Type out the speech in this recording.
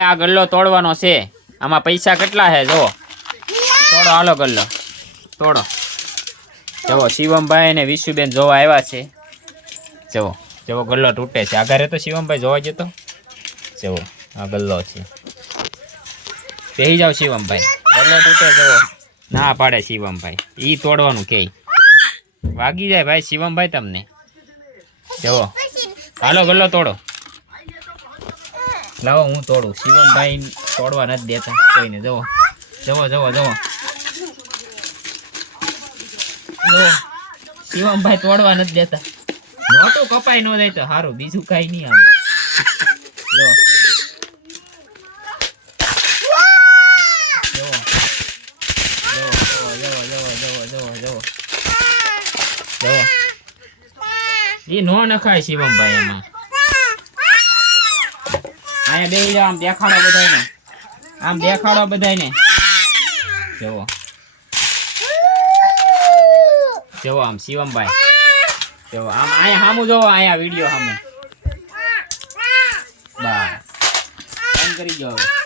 આ ગલ્લો તોડવાનો છે. આમાં પૈસા કેટલા છે જો. તોડો હાલો ગલ્લો તોડો. જવો શિવમભાઈ ને વિશુબેન જોવા આવ્યા છે. જવો જવો ગલ્લો તૂટે છે. આઘારે તો શિવમભાઈ જોવા જતો. જવો આ ગલ્લો છે. બેસી જાઓ શિવમભાઈ. ગલ્લો તૂટે જવો. ના પાડે શિવમભાઈ. ઈ તોડવાનું કે વાગી જાય ભાઈ શિવમભાઈ તમને. જવો હાલો ગલ્લો તોડો. લાવો હું તોડું. શિવમભાઈ તોડવા નથી દેતા કોઈને. જવો જવો જવો જવો જવો શિવમભાઈ તોડવા નથી દેતા. નોટું કપાઈ ન જાય તો સારું, બીજું કઈ નહીં આવે. જો એ નો નખાય શિવમભાઈ એમાં. અહીંયા બેસી જાઓ. આમ દેખાડો બધાને. આમ દેખાડો બધાને. જવો જવો આમ શિવમભાઈ જવો આમ. અહીંયા સામું જોવો. અહીંયા વિડીયો સામું. બસ બંધ કરી દો હવે.